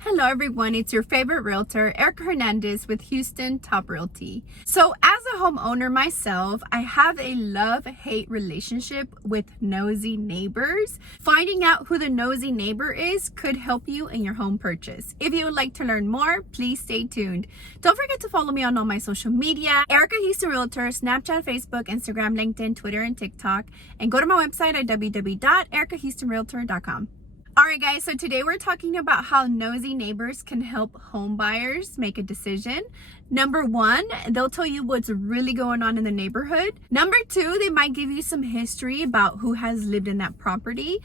Hello everyone, it's your favorite realtor, Erica Hernandez with Houston Top Realty. So as a homeowner myself, I have a love-hate relationship with nosy neighbors. Finding out who the nosy neighbor is could help you in your home purchase. If you would like to learn more, please stay tuned. Don't forget to follow me on all my social media, Erica Houston Realtor, Snapchat, Facebook, Instagram, LinkedIn, Twitter, and TikTok. And go to my website at www.erikahoustonrealtor.com. Alright guys, so today we're talking about how nosy neighbors can help home buyers make a decision. Number one, they'll tell you what's really going on in the neighborhood. Number two, they might give you some history about who has lived in that property.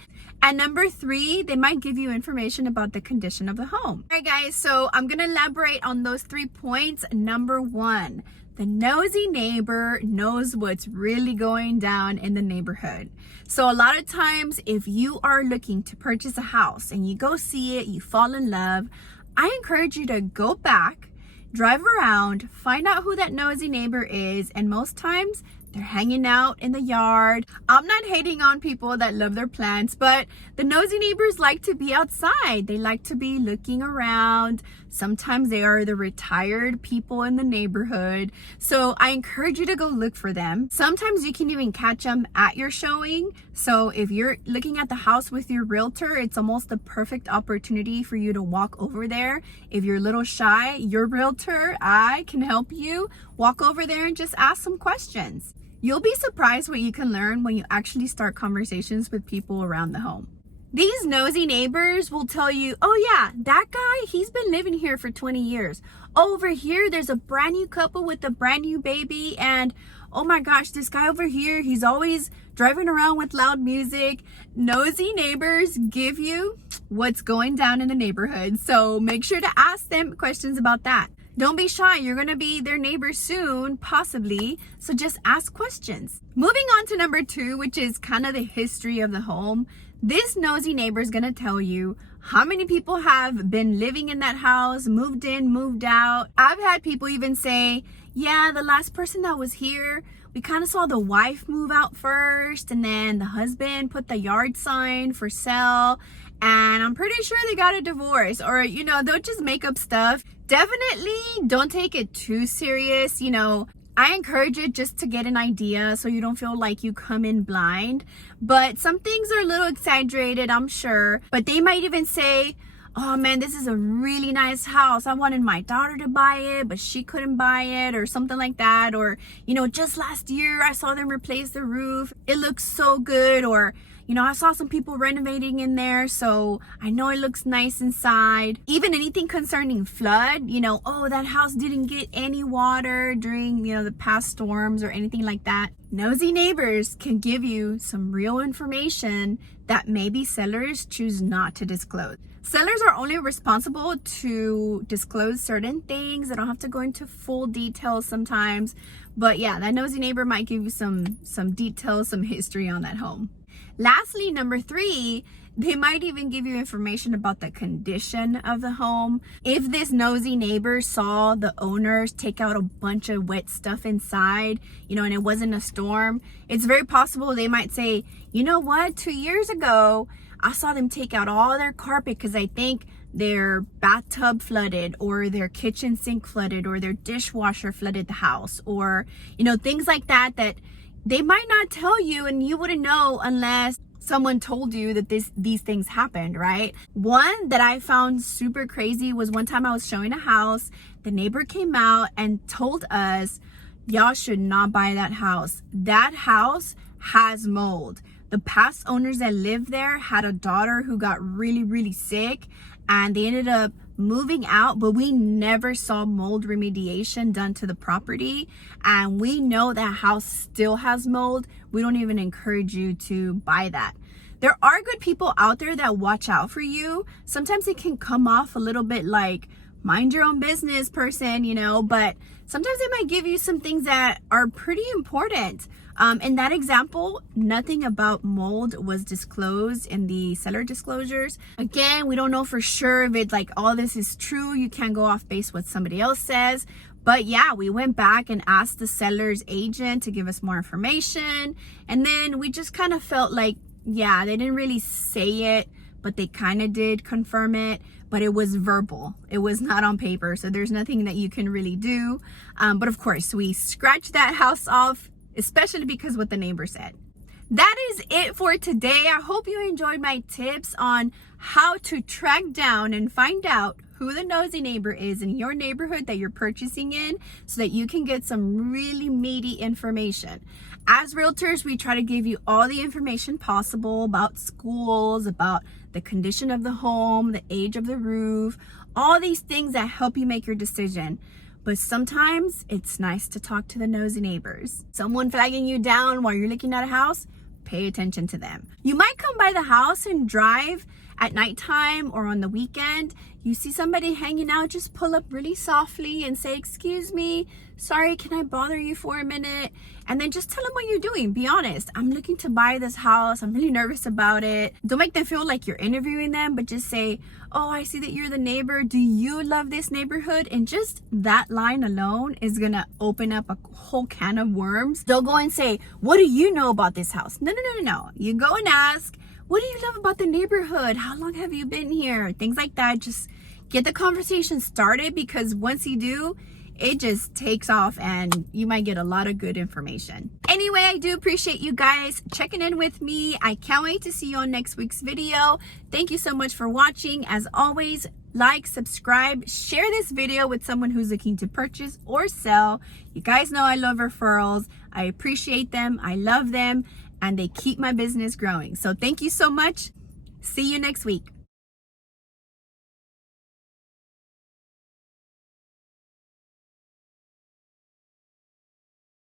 And number three, they might give you information about the condition of the home. Alright guys, so I'm going to elaborate on those 3 points. Number one, the nosy neighbor knows what's really going down in the neighborhood. So a lot of times, if you are looking to purchase a house and you go see it, you fall in love, I encourage you to go back, drive around, find out who that nosy neighbor is, and most times they're hanging out in the yard. I'm not hating on people that love their plants, but the nosy neighbors like to be outside. They like to be looking around. Sometimes they are the retired people in the neighborhood. So I encourage you to go look for them. Sometimes you can even catch them at your showing. So if you're looking at the house with your realtor, it's almost the perfect opportunity for you to walk over there. If you're a little shy, your realtor, I can help you. Walk over there and just ask some questions. You'll be surprised what you can learn when you actually start conversations with people around the home. These nosy neighbors will tell you, oh yeah, that guy, he's been living here for 20 years. Over here, there's a brand new couple with a brand new baby. And oh my gosh, this guy over here, he's always driving around with loud music. Nosy neighbors give you what's going down in the neighborhood. So make sure to ask them questions about that. Don't be shy. You're going to be their neighbor soon, possibly. So just ask questions. Moving on to number two, which is kind of the history of the home. This nosy neighbor is going to tell you how many people have been living in that house, moved in, moved out. I've had people even say, yeah, the last person that was here, we kind of saw the wife move out first, and then the husband put the yard sign for sale, and I'm pretty sure they got a divorce, or, they'll just make up stuff. Definitely don't take it too serious. I encourage it just to get an idea so you don't feel like you come in blind. But some things are a little exaggerated, I'm sure. But they might even say, oh man, this is a really nice house. I wanted my daughter to buy it, but she couldn't buy it, or something like that. Or, just last year I saw them replace the roof. It looks so good. Or, I saw some people renovating in there, so I know it looks nice inside. Even anything concerning flood, oh, that house didn't get any water during, the past storms or anything like that. Nosy neighbors can give you some real information that maybe sellers choose not to disclose. Sellers are only responsible to disclose certain things. They don't have to go into full details sometimes. But yeah, that nosy neighbor might give you some details, some history on that home. Lastly, number three, they might even give you information about the condition of the home. If this nosy neighbor saw the owners take out a bunch of wet stuff inside, and it wasn't a storm, it's very possible they might say, you know what, 2 years ago, I saw them take out all their carpet because I think their bathtub flooded, or their kitchen sink flooded, or their dishwasher flooded the house, or, things like that they might not tell you, and you wouldn't know unless someone told you that these things happened, right? One that I found super crazy was one time I was showing a house. The neighbor came out and told us, y'all should not buy that house. That house has mold. The past owners that lived there had a daughter who got really, really sick, and they ended up moving out, but we never saw mold remediation done to the property, and we know that house still has mold. We don't even encourage you to buy that. There are good people out there that watch out for you. Sometimes it can come off a little bit like mind your own business person, but sometimes they might give you some things that are pretty important. In that example, nothing about mold was disclosed in the seller disclosures. Again, we don't know for sure if it's like all this is true. You can't go off base what somebody else says. But yeah, we went back and asked the seller's agent to give us more information. And then we just kind of felt like, yeah, they didn't really say it but they kind of did confirm it, but it was verbal. It was not on paper, so there's nothing that you can really do. But of course, we scratched that house off, especially because what the neighbor said. That is it for today. I hope you enjoyed my tips on how to track down and find out who the nosy neighbor is in your neighborhood that you're purchasing in, so that you can get some really meaty information. As realtors, we try to give you all the information possible about schools, about the condition of the home, the age of the roof, all these things that help you make your decision. But sometimes it's nice to talk to the nosy neighbors. Someone flagging you down while you're looking at a house, pay attention to them. You might come by the house and drive at nighttime or on the weekend. You see somebody hanging out, just pull up really softly and say, "Excuse me, sorry, can I bother you for a minute?" And then just tell them what you're doing. Be honest. "I'm looking to buy this house. I'm really nervous about it." Don't make them feel like you're interviewing them, but just say, "Oh, I see that you're the neighbor. Do you love this neighborhood?" And just that line alone is gonna open up a whole can of worms. They'll go and say, "What do you know about this house?" No. You go and ask, "What do you love about the neighborhood? How long have you been here?" Things like that. Just get the conversation started, because once you do, it just takes off and you might get a lot of good information. Anyway, I do appreciate you guys checking in with me. I can't wait to see you on next week's video. Thank you so much for watching. As always, like, subscribe, share this video with someone who's looking to purchase or sell. You guys know I love referrals. I appreciate them. I love them. And they keep my business growing. So thank you so much. See you next week.